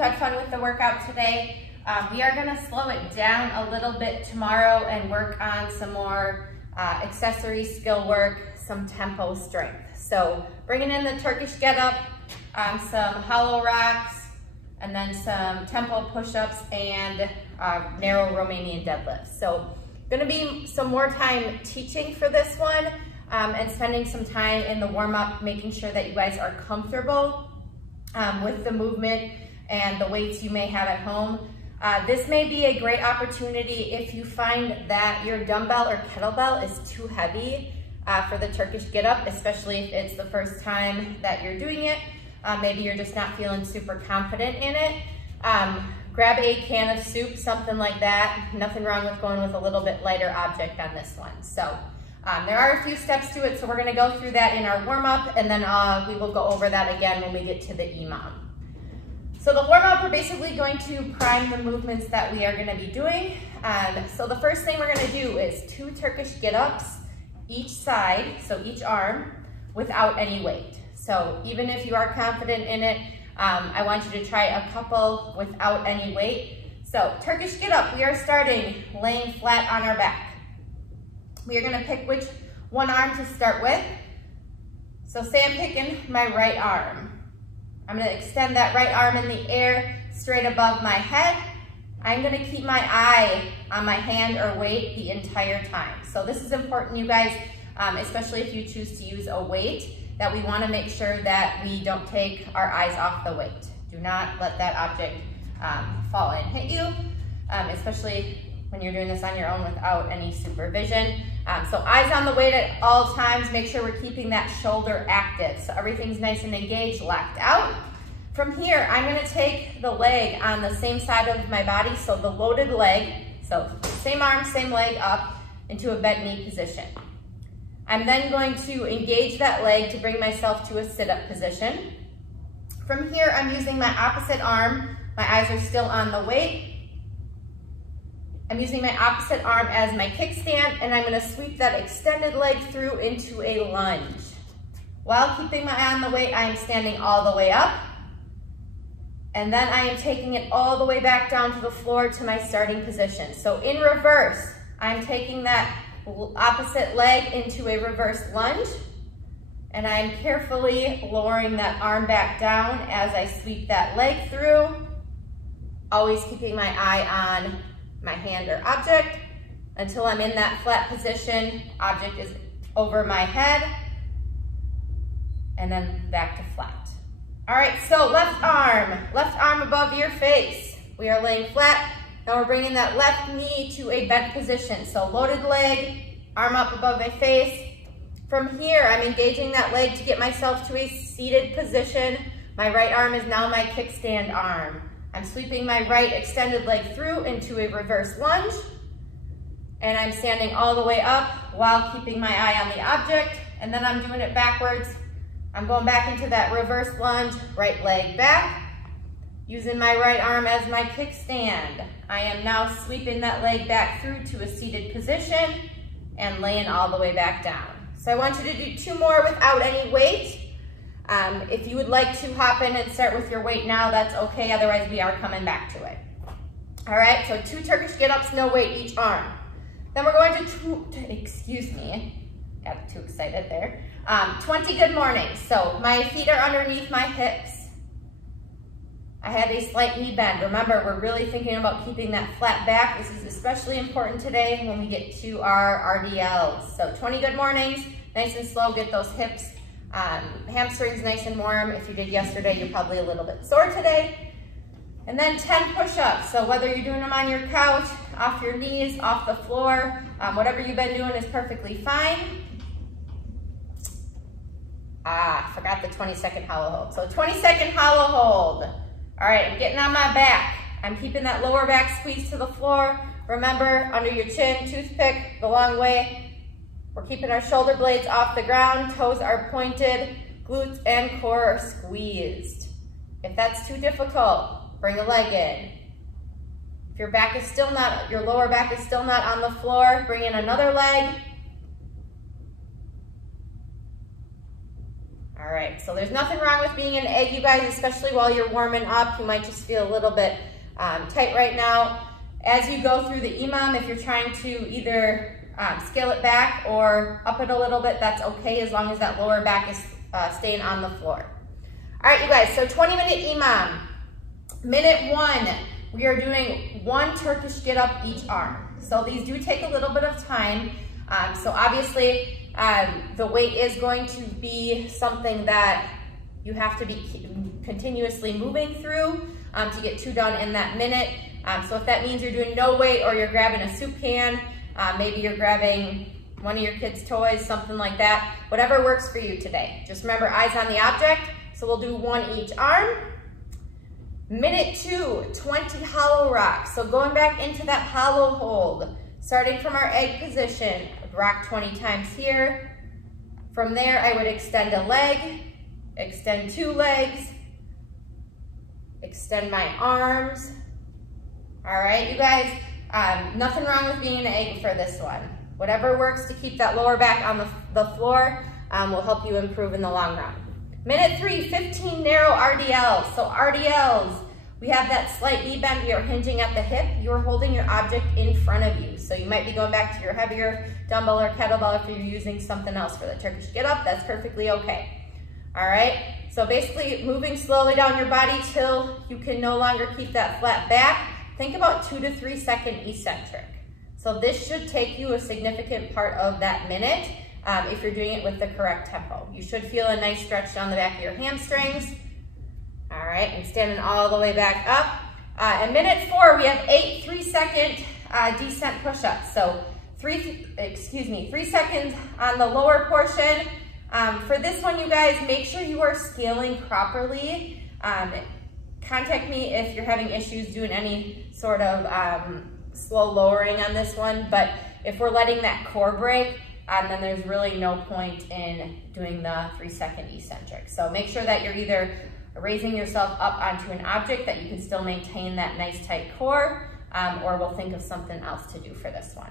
you had fun with the workout today. We are gonna slow it down a little bit tomorrow and work on some more accessory skill work, some tempo strength. So bringing in the Turkish Get Up, some hollow rocks, and then some tempo push-ups and narrow Romanian deadlifts. So gonna be some more time teaching for this one and spending some time in the warm-up, making sure that you guys are comfortable with the movement and the weights you may have at home. This may be a great opportunity if you find that your dumbbell or kettlebell is too heavy for the Turkish Get Up, especially if it's the first time that you're doing it. Maybe you're just not feeling super confident in it. Grab a can of soup, something like that. Nothing wrong with going with a little bit lighter object on this one. So there are a few steps to it, so we're gonna go through that in our warm-up, and then we will go over that again when we get to the EMOM. So the warm-up, we're basically going to prime the movements that we are gonna be doing. So the first thing we're gonna do is 2 Turkish Get-Ups each side, so each arm, without any weight. So even if you are confident in it, I want you to try a couple without any weight. So Turkish Get Up, we are starting laying flat on our back. We are gonna pick which one arm to start with. So say I'm picking my right arm. I'm gonna extend that right arm in the air straight above my head. I'm gonna keep my eye on my hand or weight the entire time. So this is important, you guys, especially if you choose to use a weight, that we wanna make sure that we don't take our eyes off the weight. Do not let that object fall and hit you, especially when you're doing this on your own without any supervision. So eyes on the weight at all times. Make sure we're keeping that shoulder active. So everything's nice and engaged, locked out. From here, I'm gonna take the leg on the same side of my body, so the loaded leg, so same arm, same leg up into a bent knee position. I'm then going to engage that leg to bring myself to a sit-up position. From here, I'm using my opposite arm. My eyes are still on the weight. I'm using my opposite arm as my kickstand, and I'm gonna sweep that extended leg through into a lunge. While keeping my eye on the weight, I am standing all the way up, and then I am taking it all the way back down to the floor to my starting position. So in reverse, I'm taking that opposite leg into a reverse lunge, and I'm carefully lowering that arm back down as I sweep that leg through, always keeping my eye on my hand or object until I'm in that flat position. Object is over my head, and then back to flat. All right, so left arm above your face. We are laying flat. Now we're bringing that left knee to a bent position. So loaded leg, arm up above my face. From here, I'm engaging that leg to get myself to a seated position. My right arm is now my kickstand arm. I'm sweeping my right extended leg through into a reverse lunge, and I'm standing all the way up while keeping my eye on the object, and then I'm doing it backwards. I'm going back into that reverse lunge, right leg back, using my right arm as my kickstand. I am now sweeping that leg back through to a seated position and laying all the way back down. So I want you to do 2 more without any weight. If you would like to hop in and start with your weight now, that's okay. Otherwise, we are coming back to it. All right, so 2 Turkish Get-Ups, no weight each arm. Then we're going to excuse me, got too excited there. 20 good mornings. So my feet are underneath my hips. I have a slight knee bend. Remember, we're really thinking about keeping that flat back. This is especially important today when we get to our RDLs. So 20 good mornings, nice and slow, get those hips, hamstrings nice and warm. If you did yesterday, you're probably a little bit sore today. And then 10 push-ups. So whether you're doing them on your couch, off your knees, off the floor, whatever you've been doing is perfectly fine. Forgot the 20-second hollow hold. So 20-second hollow hold. All right, I'm getting on my back. I'm keeping that lower back squeezed to the floor. Remember, under your chin, toothpick the long way. We're keeping our shoulder blades off the ground, toes are pointed, glutes and core are squeezed. If that's too difficult, bring a leg in. If your back is still not, your lower back is still not on the floor, bring in another leg. All right, so there's nothing wrong with being an egg, you guys, especially while you're warming up. You might just feel a little bit tight right now. As you go through the EMOM, if you're trying to either scale it back or up it a little bit, that's okay, as long as that lower back is staying on the floor. All right, you guys, so 20-minute EMOM. Minute 1, we are doing 1 Turkish get up each arm. So these do take a little bit of time. So obviously, the weight is going to be something that you have to be continuously moving through to get 2 done in that minute. So if that means you're doing no weight, or you're grabbing a soup can, maybe you're grabbing one of your kids' toys, something like that, whatever works for you today. Just remember, eyes on the object. So we'll do 1 each arm. Minute 2, 20 hollow rocks. So going back into that hollow hold, starting from our egg position, rock 20 times here. From there, I would extend a leg, extend 2 legs, extend my arms. All right, you guys, nothing wrong with being an egg for this one. Whatever works to keep that lower back on the floor will help you improve in the long run. Minute 3, 15 narrow RDLs. So RDLs, we have that slight knee bend. We are hinging at the hip. You are holding your object in front of you. So you might be going back to your heavier dumbbell or kettlebell if you're using something else for the Turkish get up. That's perfectly okay. All right, so basically moving slowly down your body till you can no longer keep that flat back. Think about 2 to 3 second eccentric. So this should take you a significant part of that minute if you're doing it with the correct tempo. You should feel a nice stretch down the back of your hamstrings. All right, and standing all the way back up. And minute 4, we have 8 3-second descent push-ups. So 3 seconds on the lower portion. For this one, you guys, make sure you are scaling properly. Contact me if you're having issues doing any sort of slow lowering on this one. But if we're letting that core break, then there's really no point in doing the 3-second eccentric. So make sure that you're either raising yourself up onto an object that you can still maintain that nice tight core, or we'll think of something else to do for this one.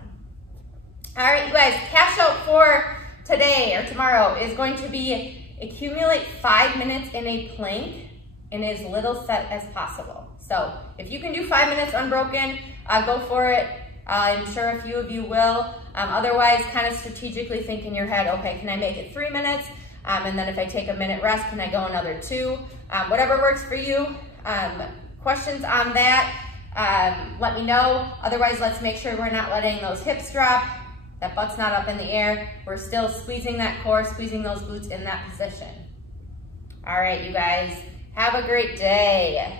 All right, you guys, cash out for today or tomorrow is going to be accumulate 5 minutes in a plank in as little set as possible. So if you can do 5 minutes unbroken, go for it. I'm sure a few of you will. Otherwise, kind of strategically think in your head, okay, can I make it 3 minutes? And then if I take a minute rest, can I go another 2? Whatever works for you. Questions on that, let me know. Otherwise, let's make sure we're not letting those hips drop. That butt's not up in the air. We're still squeezing that core, squeezing those glutes in that position. All right, you guys, have a great day.